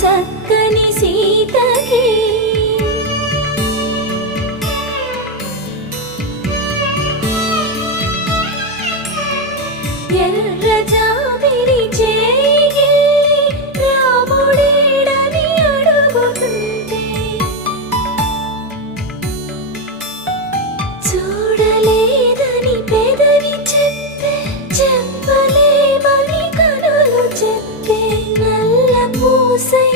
చక్కని సీతకి ఎర్ర జాబిలి చేయి రాముడేడని అడుగుతుంటే చూడలేదని పెదవి చెప్పే చెప్పలేమని కనులు చెప్పే నల్ల పూసై